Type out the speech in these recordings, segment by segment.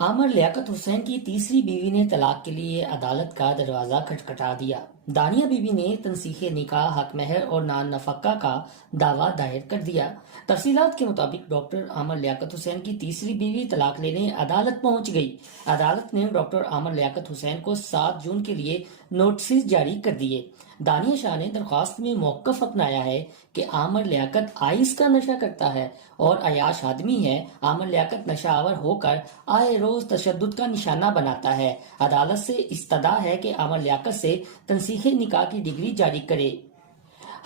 عامر لیاقت حسین کی تیسری بیوی نے طلاق کے لیے عدالت کا دروازہ کھٹکھٹا دیا۔ دانیہ بی بی نے تنسیخ نکاح، حق مہر اور نان نفقہ کا دعویٰ دائر کر دیا۔ تفصیلات کے مطابق ڈاکٹر عامر لیاقت حسین کی تیسری بیوی طلاق لینے عدالت پہنچ گئی۔ عدالت نے ڈاکٹر عامر لیاقت حسین کو 7 جون کے لیے نوٹسز جاری کر دیے۔ دانیہ شاہ نے درخواست میں موقف اپنایا ہے کہ عامر لیاقت آئس کا نشہ کرتا ہے اور عیاش آدمی ہے۔ عامر لیاقت نشہ آور ہو کر آئے روز تشدد کا نشانہ بناتا ہے۔ عدالت سے استدعا ہے کہ عامر لیاقت سے تنسیخ نکاح کی ڈگری جاری کرے۔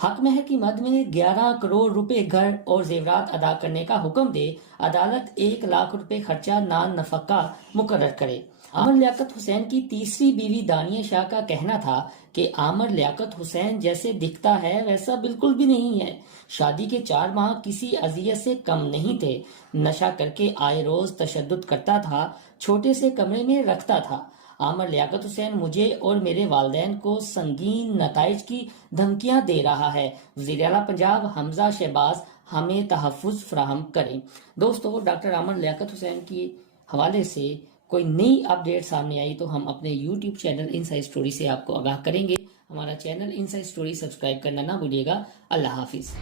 حق مہر کی مد میں 11 کروڑ روپے گھر اور زیورات ادا کرنے کا حکم دے۔ عدالت 1 لاکھ روپے خرچہ نان نفقہ مقرر کرے۔ عامر لیاقت حسین کی تیسری بیوی دانیہ شاہ کا کہنا تھا کہ عامر لیاقت حسین جیسے دکھتا ہے ویسا بالکل بھی نہیں ہے۔ شادی کے 4 ماہ کسی اذیت سے کم نہیں تھے۔ نشہ کر کے آئے روز تشدد کرتا تھا، چھوٹے سے کمرے میں رکھتا تھا۔ عامر لیاقت حسین مجھے اور میرے والدین کو سنگین نتائج کی دھمکیاں دے رہا ہے۔ وزیر اعلیٰ پنجاب حمزہ شہباز ہمیں تحفظ فراہم کریں۔ دوستو، ڈاکٹر عامر لیاقت حسین کے حوالے سے کوئی نئی اپڈیٹ سامنے آئی تو ہم اپنے یوٹیوب چینل انسائیڈ اسٹوری سے آپ کو آگاہ کریں گے۔ ہمارا چینل انسائیڈ اسٹوری سبسکرائب کرنا نہ بھولیے گا۔ اللہ حافظ۔